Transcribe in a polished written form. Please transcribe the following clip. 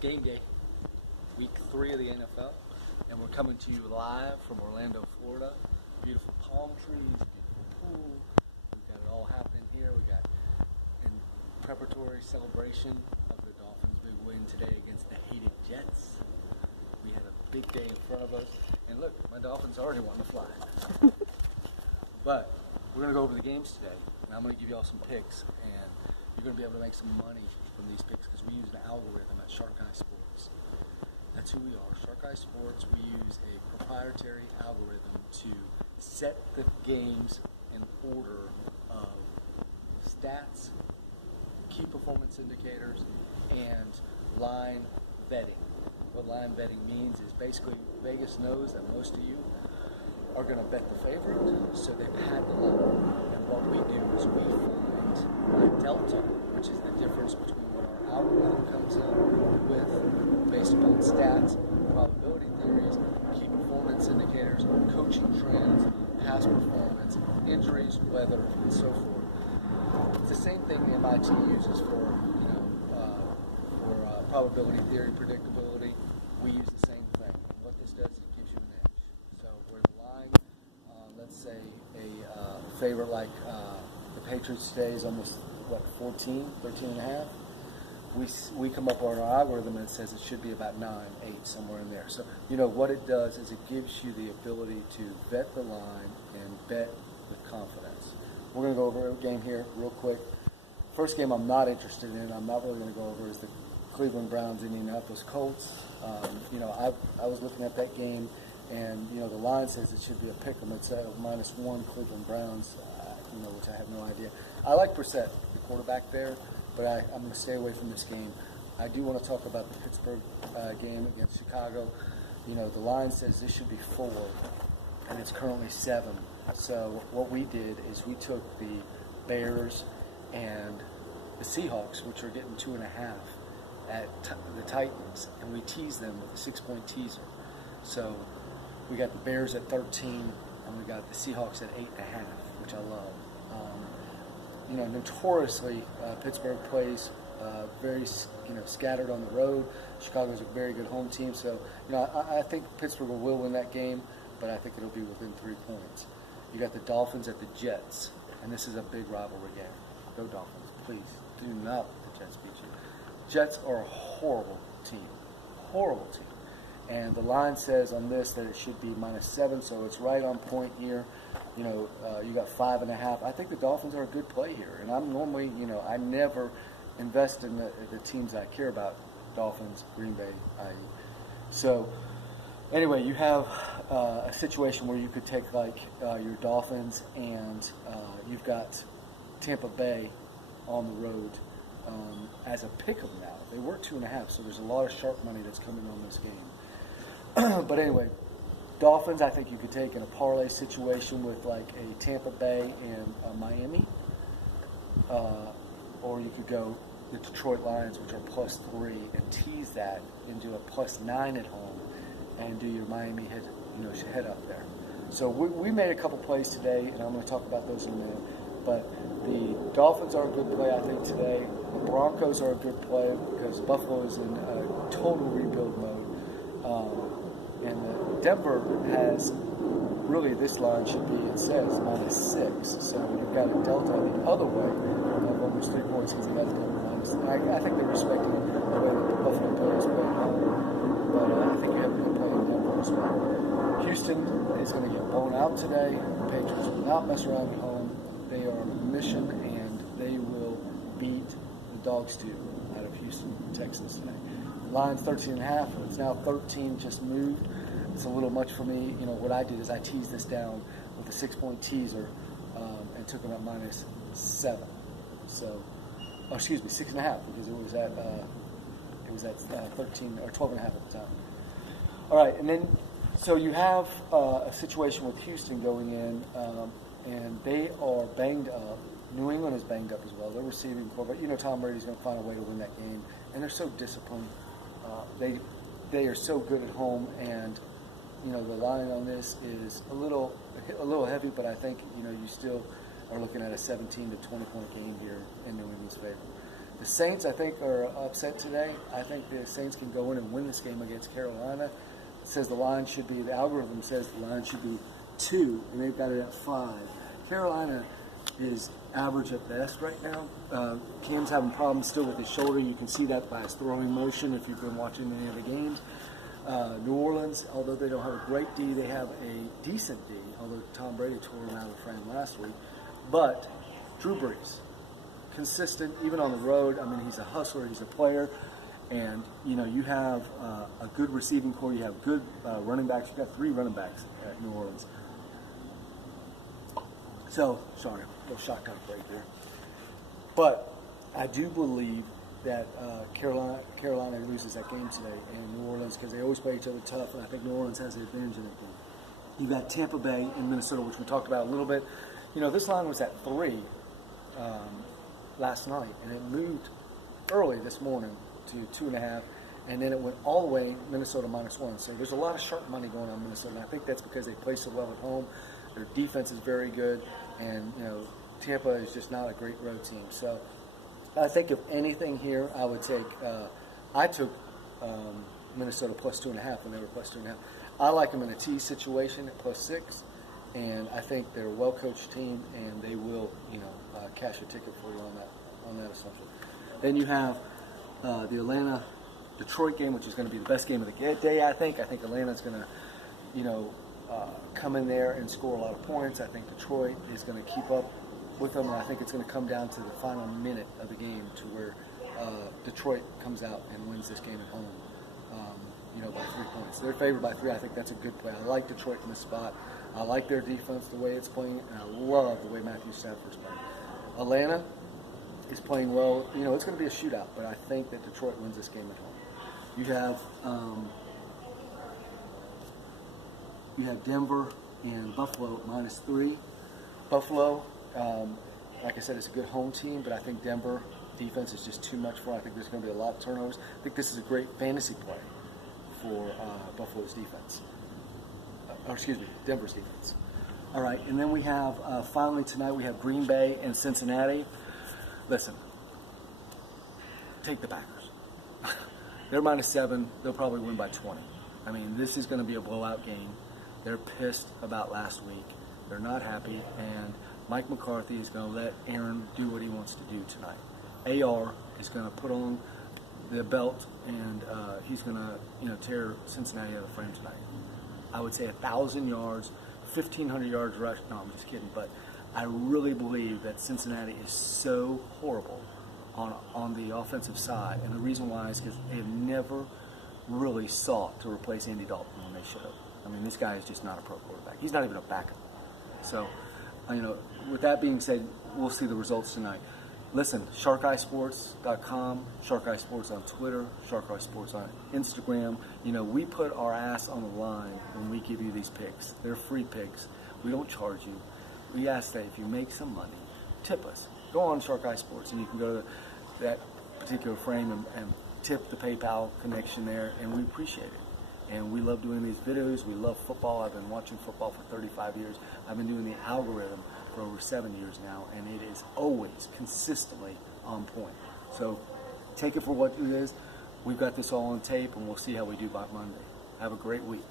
game day, week 3 of the NFL, and we're coming to you live from Orlando, Florida. Beautiful palm trees, beautiful pool. We've got it all happening here. We got in preparatory celebration of the Dolphins' big win today against the hated Jets. We had a big day in front of us, and look, my Dolphins already want to fly. But we're going to go over the games today, and I'm going to give you all some picks, and you're going to be able to make some money from these picks because we use an algorithm at Sharkeyesports. That's who we are. Sharkeyesports, we use a proprietary algorithm to set the games in order of stats, key performance indicators, and line vetting. What line vetting means is basically Vegas knows that most of you are going to bet the favorite, so they pad the line. And what we do is we find a delta, which is the difference between what our algorithm comes in with based upon stats, probability theories, key performance indicators, coaching trends, past performance, injuries, weather, and so forth. It's the same thing the MIT uses for probability theory, predictability. We use the same thing. And what this does is it gives you an edge. So where the line, let's say a favorite like the Patriots today is almost, 13 and a half? We come up on our algorithm and it says it should be about 9, 8, somewhere in there. So, what it does is it gives you the ability to vet the line and bet with confidence. We're going to go over a game here real quick. First game I'm not interested in, I'm not really going to go over, is the Cleveland Browns, Indianapolis Colts. I was looking at that game, and the line says it should be a pick 'em. It's at -1 Cleveland Browns, which I have no idea. I like Brissett, the quarterback there, but I'm going to stay away from this game. I do want to talk about the Pittsburgh game against Chicago. The line says this should be 4, and it's currently 7. So what we did is we took the Bears and the Seahawks, which are getting 2.5. At the Titans, and we teased them with a 6-point teaser. So we got the Bears at 13, and we got the Seahawks at 8.5, which I love. Notoriously, Pittsburgh plays very scattered on the road. Chicago's a very good home team, so I think Pittsburgh will win that game, but I think it'll be within 3 points. You got the Dolphins at the Jets, and this is a big rivalry game. Go Dolphins, please. Do not let the Jets beat you. Jets are a horrible team, and the line says on this that it should be -7, so it's right on point here. You got 5.5. I think the Dolphins are a good play here, and I'm normally, I never invest in the teams I care about, Dolphins, Green Bay, i.e. So anyway, you have a situation where you could take your Dolphins, and you've got Tampa Bay on the road. As a pick 'em now. They were 2.5, so there's a lot of sharp money that's coming on this game. But anyway, Dolphins I think you could take in a parlay situation with like a Tampa Bay and Miami. Or you could go the Detroit Lions, which are +3, and tease that into a +9 at home and do your Miami head up there. So we made a couple plays today, and I'm going to talk about those in a minute. But the Dolphins are a good play, I think, today. The Broncos are a good play because Buffalo is in a total rebuild mode. And Denver has, really this line should be, it says, -6. So you've got a delta the other way of almost 3 points because they got a double minus. And I think they're respecting the way that the Buffalo players play at home. But I think you have a good play in Denver as well. Houston is going to get blown out today. The Patriots will not mess around at home. They are on a mission, and they will beat the dogs too out of Houston, Texas today. Line's 13.5. It's now 13. Just moved. It's a little much for me. What I did is I teased this down with a 6-point teaser and took them at -7. So, 6.5 because it was at 13 or 12.5 at the time. All right, and then so you have a situation with Houston going in. And they are banged up. New England is banged up as well. They're receiving core, but Tom Brady's going to find a way to win that game. And they're so disciplined. They are so good at home. And the line on this is a little heavy, but I think you still are looking at a 17 to 20 point game here in New England's favor. The Saints, I think, are upset today. I think the Saints can go in and win this game against Carolina. It says the line should be, the algorithm says the line should be 2, and they've got it at 5. Carolina is average at best right now. Cam's having problems still with his shoulder. You can see that by his throwing motion if you've been watching any of the games. New Orleans, although they don't have a great D, they have a decent D, although Tom Brady tore him out of the frame last week. But Drew Brees, consistent, even on the road. I mean, he's a hustler, he's a player. And, you know, you have a good receiving core. You have good running backs. You've got 3 running backs at New Orleans. So, sorry, a little shotgun break there. But I do believe that Carolina loses that game today in New Orleans because they always play each other tough, and I think New Orleans has the advantage in that game. You've got Tampa Bay and Minnesota, which we talked about a little bit. You know, this line was at 3 last night, and it moved early this morning to 2.5, and then it went all the way Minnesota -1. So there's a lot of sharp money going on Minnesota, and I think that's because they play so well at home. Their defense is very good, and, you know, Tampa is just not a great road team. So I think if anything here, I would take, I took Minnesota +2.5 when they were +2.5. I like them in a T situation at +6, and I think they're a well-coached team, and they will, you know, cash a ticket for you on that assumption. Then you have the Atlanta-Detroit game, which is going to be the best game of the day, I think. I think Atlanta's going to, you know, come in there and score a lot of points. I think Detroit is going to keep up with them, and I think it's going to come down to the final minute of the game to where Detroit comes out and wins this game at home, you know, by 3 points. They're favored by 3. I think that's a good play. I like Detroit in this spot. I like their defense, the way it's playing, and I love the way Matthew Stafford's playing. Atlanta is playing well. You know, it's going to be a shootout, but I think that Detroit wins this game at home. You have Denver and Buffalo at -3. Buffalo, like I said, it's a good home team, but I think Denver defense is just too much for them. I think there's going to be a lot of turnovers. I think this is a great fantasy play for Buffalo's defense. Denver's defense. All right, and then we have, finally tonight, we have Green Bay and Cincinnati. Listen, take the Packers. They're -7. They'll probably win by 20. I mean, this is going to be a blowout game. They're pissed about last week. They're not happy, and Mike McCarthy is going to let Aaron do what he wants to do tonight. AR is going to put on the belt, and he's going to, you know, tear Cincinnati out of the frame tonight. I would say 1,000 yards, 1,500 yards rush. No, I'm just kidding. But I really believe that Cincinnati is so horrible on the offensive side, and the reason why is because they have never really sought to replace Andy Dalton when they should have. I mean, this guy is just not a pro quarterback. He's not even a backup. So, you know, with that being said, we'll see the results tonight. Listen, Sharkeyesports.com, Sharkeyesports on Twitter, Sharkeyesports on Instagram. You know, we put our ass on the line when we give you these picks. They're free picks. We don't charge you. We ask that if you make some money, tip us. Go on Sharkeyesports, and you can go to that particular frame and tip the PayPal connection there, and we appreciate it. And we love doing these videos. We love football. I've been watching football for 35 years. I've been doing the algorithm for over 7 years now, and it is always consistently on point. So take it for what it is. We've got this all on tape, and we'll see how we do by Monday. Have a great week.